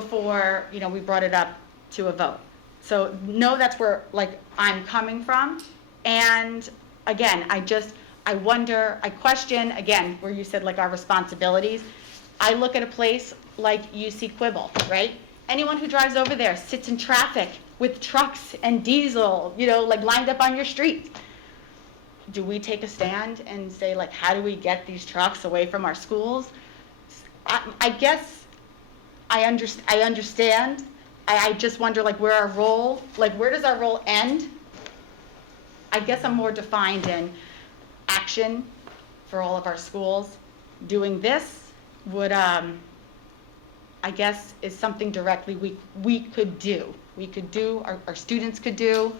before, we brought it up to a vote. So no, that's where like I'm coming from. And again, I wonder, I question, again, where you said like our responsibilities. I look at a place like UC Quibble, right? Anyone who drives over there sits in traffic with trucks and diesel, like lined up on your street. Do we take a stand and say like, how do we get these trucks away from our schools? I guess I understand. I just wonder like where our role, like where does our role end? I guess I'm more defined in action for all of our schools. Doing this would, I guess, is something directly we could do. We could do, our students could do.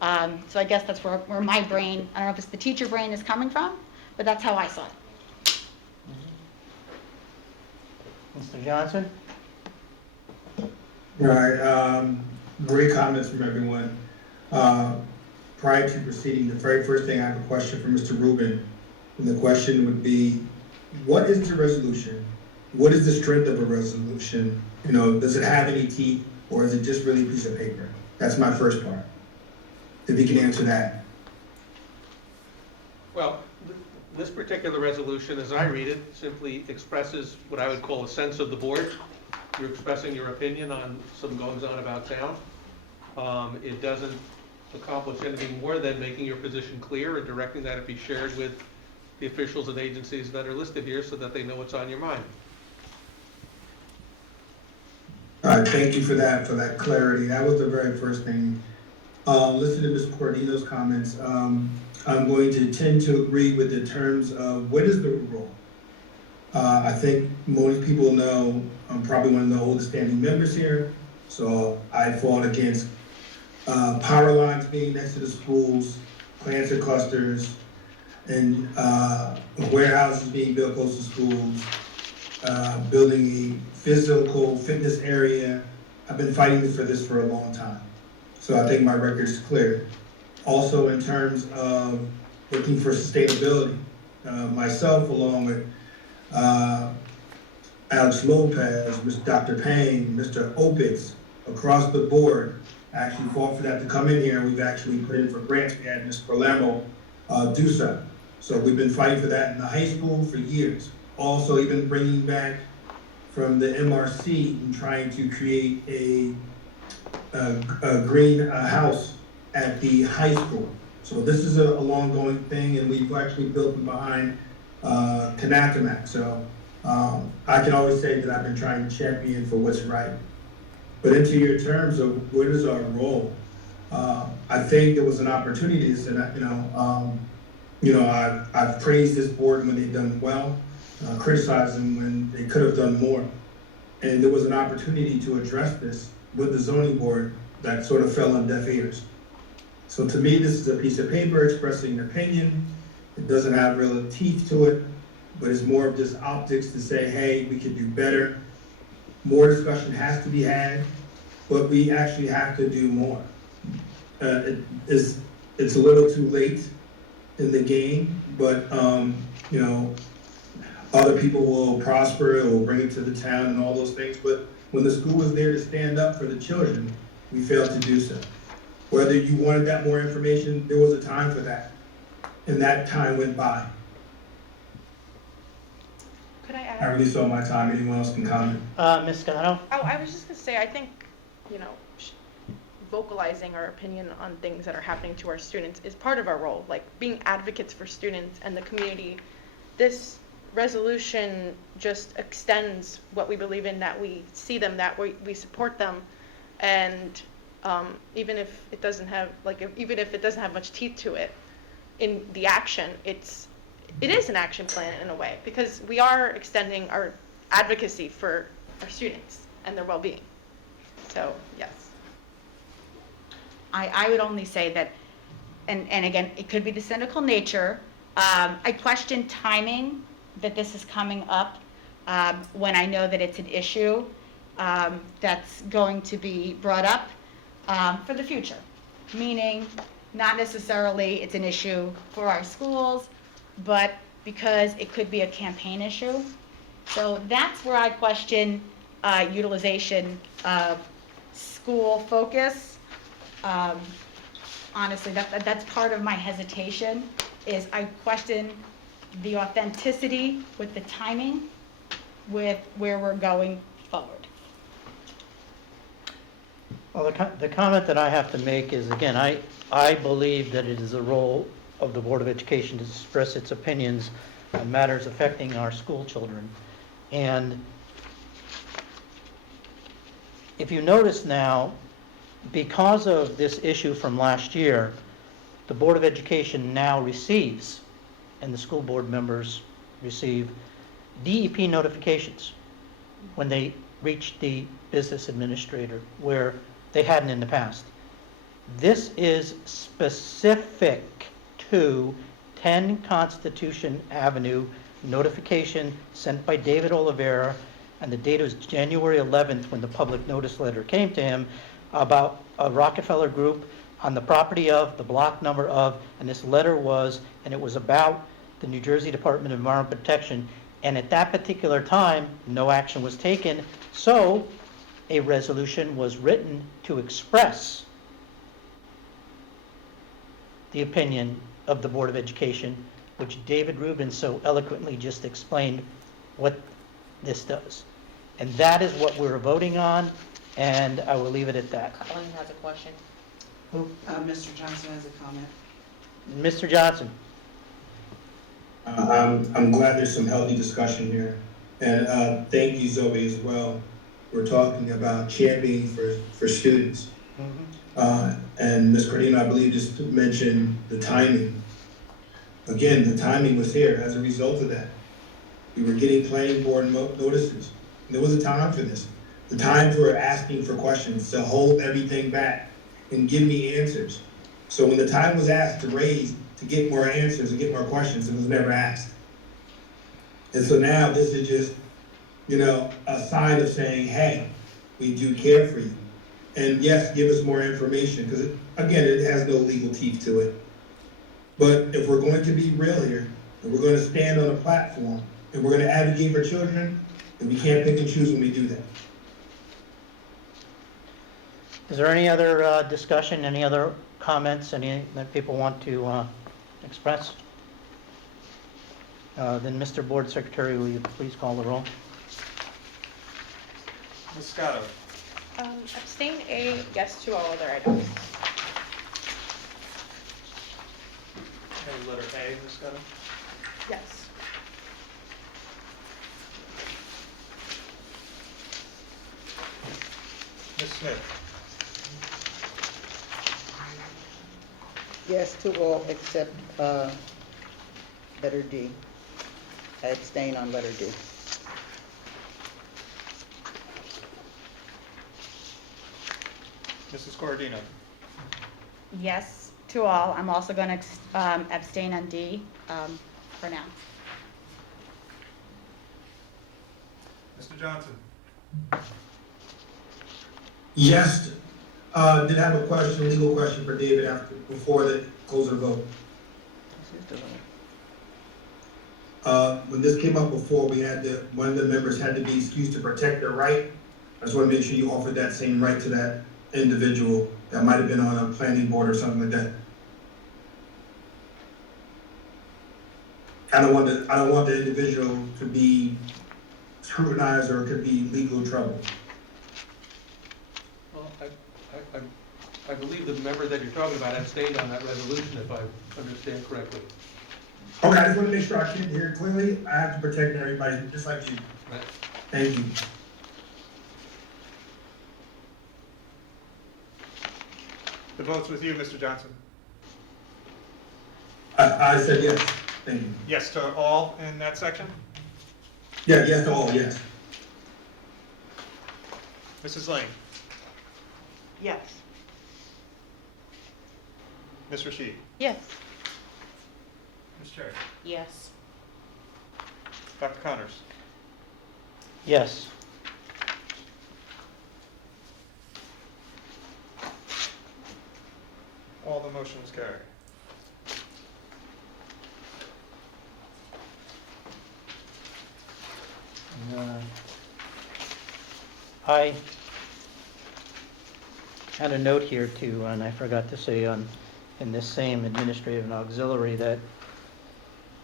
So I guess that's where my brain, I don't know if it's the teacher brain is coming from, but that's how I saw it. Mr. Johnson? All right, great comments from everyone. Prior to proceeding, the very first thing, I have a question for Mr. Rubin. And the question would be, what is the resolution? What is the strength of a resolution? Does it have any teeth, or is it just really a piece of paper? That's my first part. If you can answer that. Well, this particular resolution, as I read it, simply expresses what I would call a sense of the board. You're expressing your opinion on some goings-on about town. It doesn't accomplish anything more than making your position clear and directing that it be shared with the officials and agencies that are listed here so that they know what's on your mind. All right, thank you for that clarity. That was the very first thing. Listening to Ms. Cordino's comments, I'm going to tend to agree with the terms of what is the role. I think most people know I'm probably one of the oldest standing members here, so I fought against power lines being next to the schools, planter clusters, and warehouses being built close to schools, building a physical fitness area. I've been fighting for this for a long time. So I think my record is clear. Also in terms of looking for sustainability, myself along with Alex Lopez, Dr. Payne, Mr. Opitz, across the board, actually fought for that to come in here. We've actually put in for grants. We had Ms. Palermo do so. So we've been fighting for that in the high school for years. Also even bringing back from the MRC and trying to create a green house at the high school. So this is a long-going thing, and we've actually built it behind Kanakamak. So I can always say that I've been trying to champion for what's right. But into your terms of what is our role, I think there was an opportunity to say that, I've praised this board when they've done well, criticized them when they could have done more. And there was an opportunity to address this with the zoning board that sort of fell on deaf ears. So to me, this is a piece of paper expressing an opinion. It doesn't have real teeth to it, but it's more of just optics to say, hey, we could do better. More discussion has to be had, but we actually have to do more. It's a little too late in the game, but other people will prosper, it will bring it to the town and all those things, but when the school was there to stand up for the children, we failed to do so. Whether you wanted that more information, there was a time for that, and that time went by. Could I I add? really saw my time. Anyone else can comment? Ms. Scano? Oh, I was just gonna say, I think, vocalizing our opinion on things that are happening to our students is part of our role, like being advocates for students and the community. This resolution just extends what we believe in, that we see them, that we support them, and even if it doesn't have much teeth to it, in the action, it is an action plan in a way, because we are extending our advocacy for our students and their well-being. So yes. I would only say that, and again, it could be the cynical nature. I question timing that this is coming up when I know that it's an issue that's going to be brought up for the future. Meaning, not necessarily it's an issue for our schools, but because it could be a campaign issue. So that's where I question utilization of school focus. Honestly, that's part of my hesitation, is I question the authenticity with the timing, with where we're going forward. Well, the comment that I have to make is, again, I believe that it is the role of the Board of Education to express its opinions on matters affecting our school children. And if you notice now, because of this issue from last year, the Board of Education now receives, and the school board members receive, DEP notifications when they reach the business administrator, where they hadn't in the past. This is specific to 10 Constitution Avenue notification sent by David Oliveira, and the date was January 11th when the public notice letter came to him about a Rockefeller Group on the property of, the block number of, and this letter was, and it was about the New Jersey Department of Environmental Protection. And at that particular time, no action was taken, so a resolution was written to express the opinion of the Board of Education, which David Rubin so eloquently just explained what this does. And that is what we're voting on, and I will leave it at that. Colleen has a question. Who? Mr. Johnson has a comment. Mr. Johnson? I'm glad there's some healthy discussion here. And thank you, Zoe, as well. We're talking about championing for students. And Ms. Cardino, I believe, just mentioned the timing. Again, the timing was here as a result of that. We were getting planning board notices. There was a time for this. The times were asking for questions to hold everything back and give me answers. So when the time was asked to raise, to get more answers and get more questions, it was never asked. And so now this is just, a sign of saying, hey, we do care for you. And yes, give us more information, because again, it has no legal teeth to it. But if we're going to be real here, and we're going to stand on a platform, and we're going to advocate for children, then we can't pick and choose when we do that. Is there any other discussion, any other comments, any that people want to express? Then, Mr. Board Secretary, will you please call the roll? Ms. Scotto? Abstain A, yes to all other items. Okay, letter A, Ms. Scotto? Yes. Ms. Smith? Yes to all except letter D. I abstain on letter D. Mrs. Corodino? Yes to all. I'm also going to abstain on D for now. Mr. Johnson? Yes, did have a question, legal question for David before the close of the vote. When this came up before, one of the members had to be excused to protect their right. I just want to make sure you offered that same right to that individual that might have been on a planning board or something like that. I don't want the individual to be scrutinized or could be legal trouble. Well, I believe the member that you're talking about abstained on that resolution, if I understand correctly. Okay, I just want to make sure I can hear it clearly. I have to protect everybody, just like you. Right? Thank you. The vote's with you, Mr. Johnson. I said yes. Thank you. Yes to all in that section? Yeah, yes to all, yes. Mrs. Lane? Yes. Ms. Rashid? Yes. Ms. Cherry? Yes. Dr. Connors? Yes. All the motions carry. I had a note here too, and I forgot to say in this same administrative and auxiliary that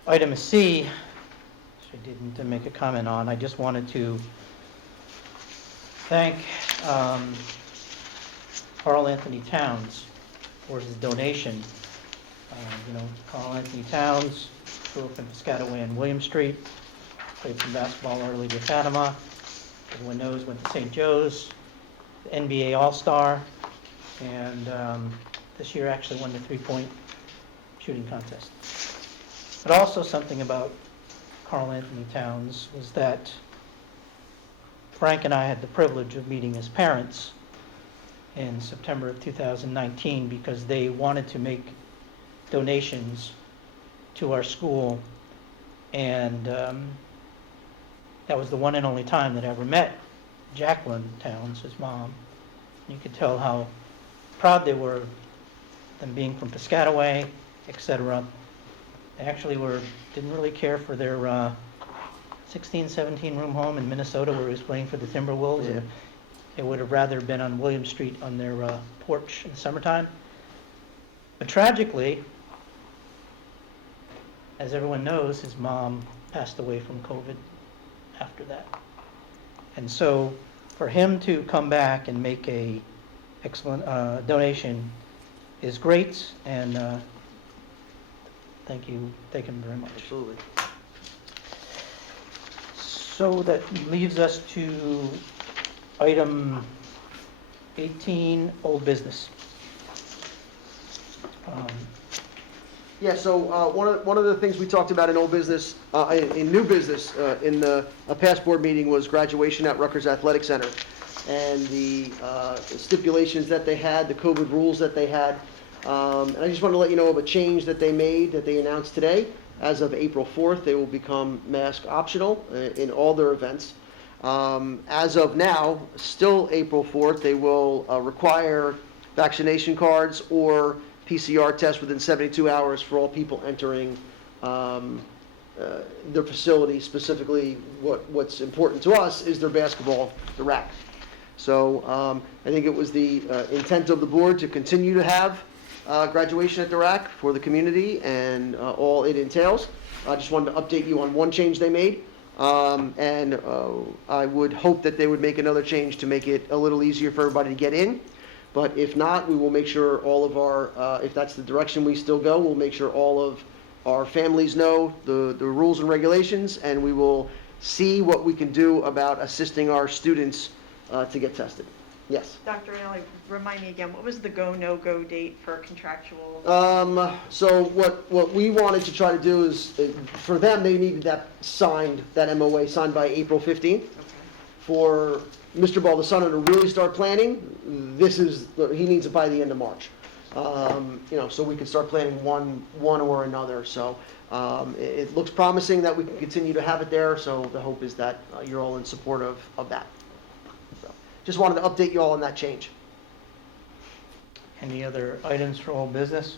item C, which I didn't make a comment on, I just wanted to thank Carl Anthony Towns for his donation. Carl Anthony Towns grew up in Piscataway and William Street, played some basketball early with Fatima. Everyone knows, went to St. Joe's, NBA All-Star, and this year actually won the three-point shooting contest. But also something about Carl Anthony Towns was that Frank and I had the privilege of meeting his parents in September of 2019 because they wanted to make donations to our school, and that was the one and only time that I ever met Jacqueline Towns, his mom. You could tell how proud they were, them being from Piscataway, etc. They actually didn't really care for their 16, 17 room home in Minnesota where he was playing for the Timberwolves. Yeah. They would have rather been on William Street on their porch in the summertime. But tragically, as everyone knows, his mom passed away from COVID after that. And so for him to come back and make a excellent donation is great, and thank him very much. Absolutely. So that leaves us to item 18, old business. Yeah, so one of the things we talked about in old business, in new business, in a past board meeting was graduation at Rutgers Athletic Center. And the stipulations that they had, the COVID rules that they had. And I just wanted to let you know of a change that they made, that they announced today. As of April 4th, they will become mask optional in all their events. As of now, still April 4th, they will require vaccination cards or PCR tests within 72 hours for all people entering their facility. Specifically, what's important to us is their basketball, the RAC. So I think it was the intent of the board to continue to have graduation at the RAC for the community and all it entails. I just wanted to update you on one change they made. And I would hope that they would make another change to make it a little easier for everybody to get in. But if not, we will make sure all of our, if that's the direction we still go, we'll make sure all of our families know the rules and regulations, and we will see what we can do about assisting our students to get tested. Yes. Dr. Anelli, remind me again, what was the go, no-go date for contractual? So what we wanted to try to do is, for them, they needed that signed, that MOA signed by April 15th. Okay. For Mr. Baldessano to really start planning, he needs it by the end of March. So we can start planning one or another. So it looks promising that we can continue to have it there. So the hope is that you're all in support of that. So just wanted to update you all on that change. Any other items for old business?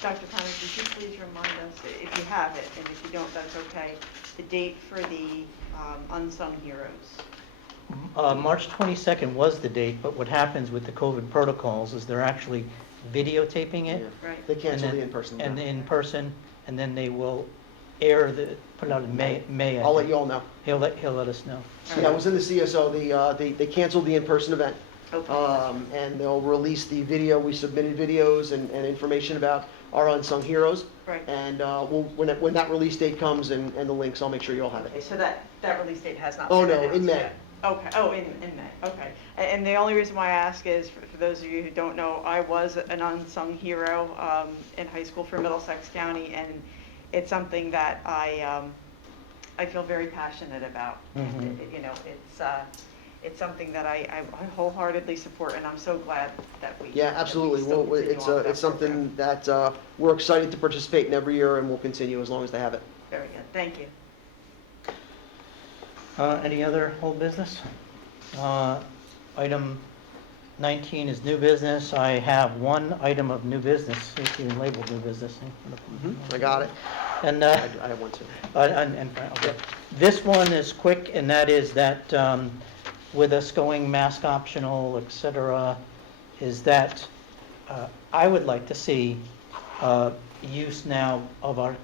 Dr. Connors, would you please remind us, if you have it, and if you don't, that's okay, the date for the unsung heroes? March 22nd was the date, but what happens with the COVID protocols is they're actually videotaping it. Yeah. Right. They cancel and the in-person. And the in-person, and then they will put it out in May. I I'll let think. you all know. He'll let us know. Yeah, it was in the CSO. They canceled the in-person event. Okay. And they'll release the video. We submitted videos and information about our unsung heroes. Right. And when that release date comes and the links, I'll make sure you all have it. Okay, so that release date has not Oh, been no, in announced May. yet? Okay, in May, okay. And the only reason why I ask is, for those of you who don't know, I was an unsung hero in high school for Middlesex County, and it's something that I feel very passionate about. Mhm. And it's something that I wholeheartedly support, and I'm so glad that we. Yeah, that we absolutely. still Well, continue on with that it's something program. that we're excited to participate in every year, and we'll continue as long as they have it. Very good, thank you. Any other old business? Item 19 is new business. I have one item of new business, it's even labeled new business. I got it. And, I have one too. okay. This one is quick, and that is that with us going mask optional, et cetera, is that I would like to see use now of our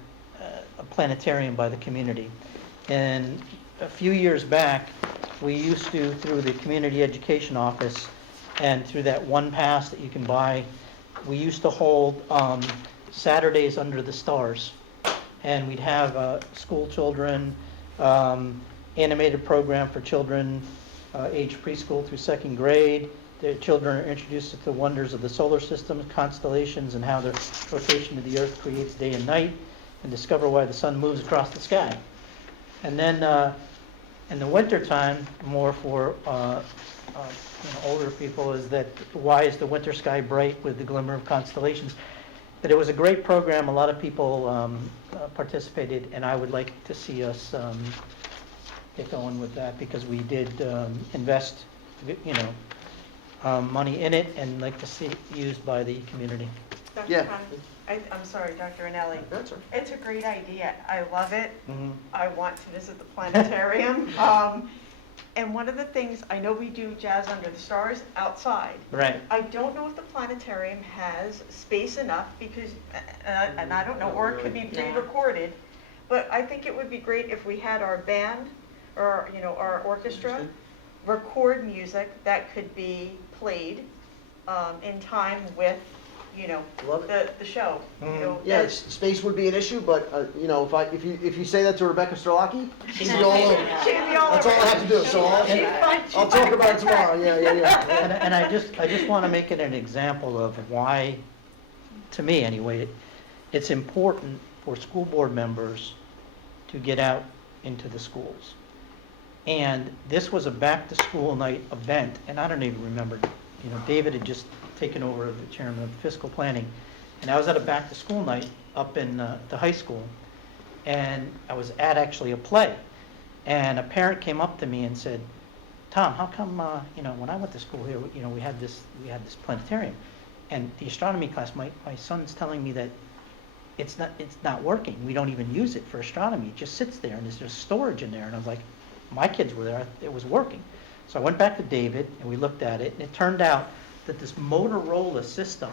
planetarium by the community. And a few years back, we used to, through the community education office and through that one pass that you can buy, we used to hold Saturdays under the stars. And we'd have school children, animated program for children aged preschool through second grade. The children are introduced to the wonders of the solar system, constellations, and how the rotation of the earth creates day and night, and discover why the sun moves across the sky. And then in the wintertime, more for older people, is that why is the winter sky bright with the glimmer of constellations? But it was a great program. A lot of people participated, and I would like to see us get going with that, because we did invest, money in it, and like to see it used by the community. Dr. Yeah. Khan, I'm sorry, Dr. Anelli. That's all It's a great idea. I love it. Mhm. I want to visit the planetarium. And one of the things, I know we do Jazz Under the Stars outside. Right. I don't know if the planetarium has space enough because, and I don't know, or it could be pre-recorded, but I think it would be great if we had our band or, our orchestra record music that could be played in time with, Love it. the show. Yeah, space would be an issue, but, if you say that to Rebecca Strelacki, she'd be all over. That's all I have to do, so I'll talk about it tomorrow, yeah. And I just want to make it an example of why, to me anyway, it's important for school board members to get out into the schools. And this was a back-to-school night event, and I don't even remember, David had just taken over the chairman of fiscal planning, and I was at a back-to-school night up in the high school, and I was at actually a play, and a parent came up to me and said, Tom, how come, when I went to school here, we had this planetarium, and the astronomy class, my son's telling me that it's not working. We don't even use it for astronomy. It just sits there, and there's just storage in there. And I was like, my kids were there. It was working. So I went back to David, and we looked at it, and it turned out that this Motorola system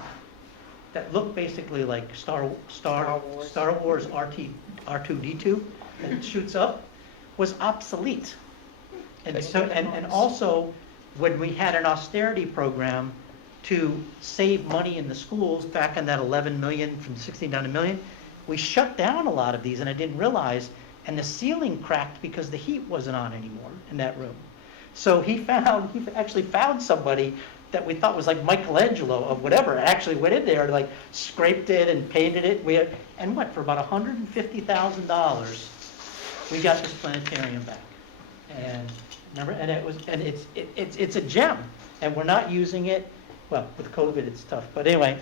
that looked basically like Star Wars R2D2 that shoots up was obsolete. And so, and also, when we had an austerity program to save money in the schools back in that 11 million, from 16 down to $1 million, we shut down a lot of these, and I didn't realize, and the ceiling cracked because the heat wasn't on anymore in that room. So he actually found somebody that we thought was like Michelangelo of whatever, and actually went in there and like scraped it and painted it. For about $150,000, we got this planetarium back. And remember, it's a gem, and we're not using it. Well, with COVID, it's tough. But anyway,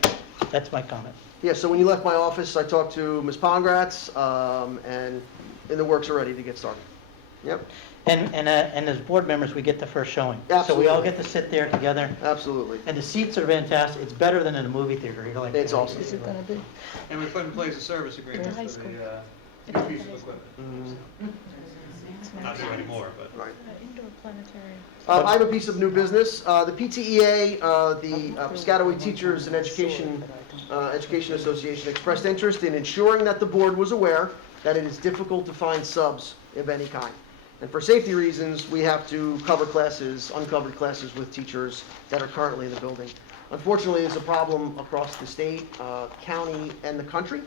that's my comment. Yeah, so when you left my office, I talked to Ms. Pongratz, and the works are ready to get started. Yep, And as board members, we get the first showing. So we all Absolutely. get to sit there together. absolutely. And the seats are fantastic. It's better than in a movie theater. You're like, It's awesome. Is it gonna be? And we put in place a service agreement high for school. the new piece of equipment. Not there anymore, but. Right. Indoor planetarium. I have a piece of new business. The PTEA, the Piscataway Teachers and Education Association, expressed interest in ensuring that the board was aware that it is difficult to find subs of any kind. And for safety reasons, we have to cover classes, uncovered classes with teachers that are currently in the building. Unfortunately, it's a problem across the state, county, and the country.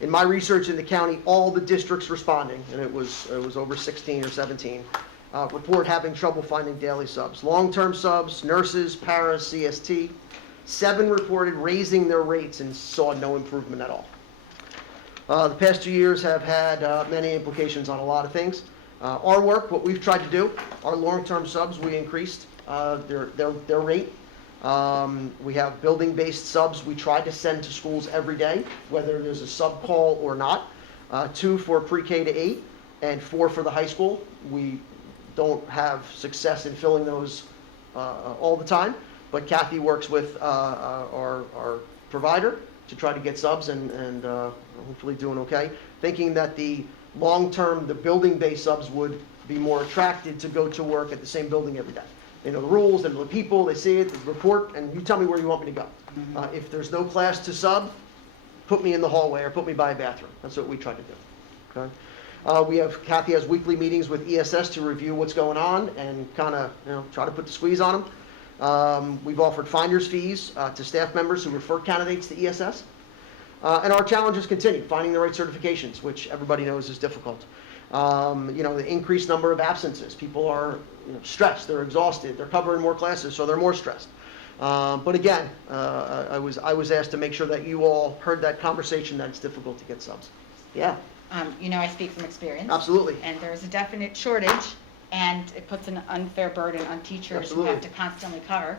In my research in the county, all the districts responding, and it was over 16 or 17, report having trouble finding daily subs. Long-term subs, nurses, paras, CST. 7 reported raising their rates and saw no improvement at all. The past 2 years have had many implications on a lot of things. Our work, what we've tried to do, our long-term subs, we increased their rate. We have building-based subs we try to send to schools every day, whether there's a sub call or not. 2 for pre-K to 8 and 4 for the high school. We don't have success in filling those all the time, but Kathy works with our provider to try to get subs and hopefully doing okay. Thinking that the long-term, the building-based subs would be more attracted to go to work at the same building every day. They know the rules, they know the people, they see it, they report, and you tell me where you want me to go. If there's no class to sub, put me in the hallway or put me by a bathroom. That's what we try to do. Okay? Kathy has weekly meetings with ESS to review what's going on and kind of, try to put the squeeze on them. We've offered finder's fees to staff members who refer candidates to ESS. And our challenges continue, finding the right certifications, which everybody knows is difficult. The increased number of absences. People are stressed, they're exhausted, they're covering more classes, so they're more stressed. But again, I was asked to make sure that you all heard that conversation, that it's difficult to get subs. Yeah, I speak from experience. absolutely. And there's a definite shortage, and it puts an unfair burden on teachers who have Absolutely. to constantly cover.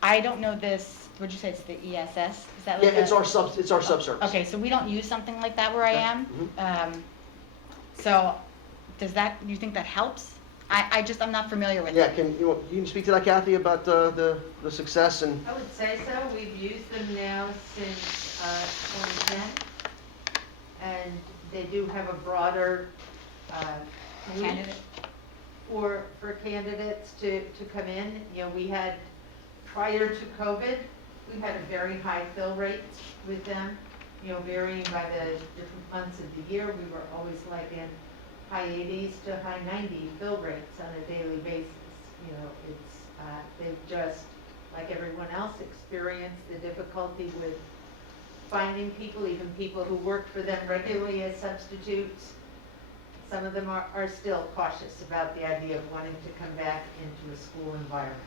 I don't know this, would you say it's the ESS? Is that Yeah, like it's our sub-service. Okay, so we don't use something like that where I am. So you think that helps? I'm not familiar with Yeah, it. can you speak to that, Kathy, about the success and, I would say so. We've used them now since 2010. And they do have a broader group Candidate? for candidates to come in. We had, prior to COVID, we had a very high fill rate with them, varying by the different months of the year. We were always like in high 80s to high 90 fill rates on a daily basis. They've just, like everyone else, experienced the difficulty with finding people, even people who worked for them regularly as substitutes. Some of them are still cautious about the idea of wanting to come back into a school environment.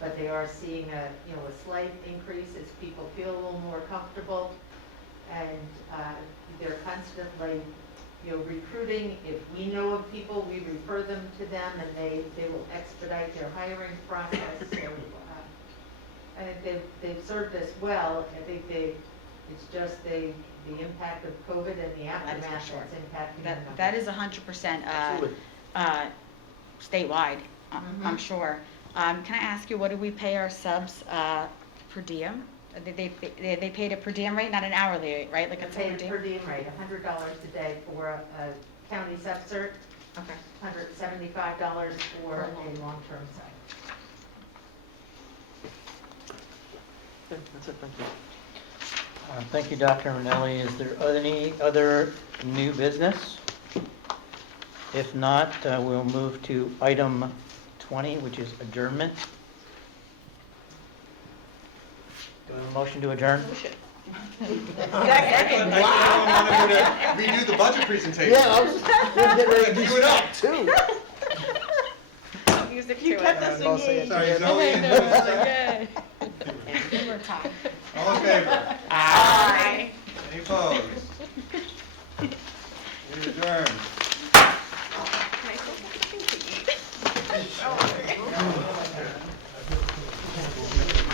But they are seeing a slight increase as people feel a little more comfortable, and they're constantly recruiting. If we know of people, we refer them to them, and they will expedite their hiring process. So I think they've served us well. I think it's just the impact of COVID and the That is for aftermath sure. that's impacting them. That is 100% Absolutely. statewide, I'm sure. Can I ask you, what do we pay our subs per diem? They paid a per diem rate, not an hourly rate, right? Like a Pay per diem? per diem rate, $100 a day for a county sub-cert, Okay. $175 for a long-term site. Yeah, that's it, thank you. Thank you, Dr. Manelli. Is there any other new business? If not, we'll move to item 20, which is adjournment. Do we have a motion to adjourn? Second. Wow. Redo the budget presentation. Yeah, I was getting ready to do Do it up. that too. Music You to kept it. us Both say engaged. Sorry, Zoe and Melissa. We're time. All in favor? Aye. Any opposed? We adjourn. Can I still get something to eat?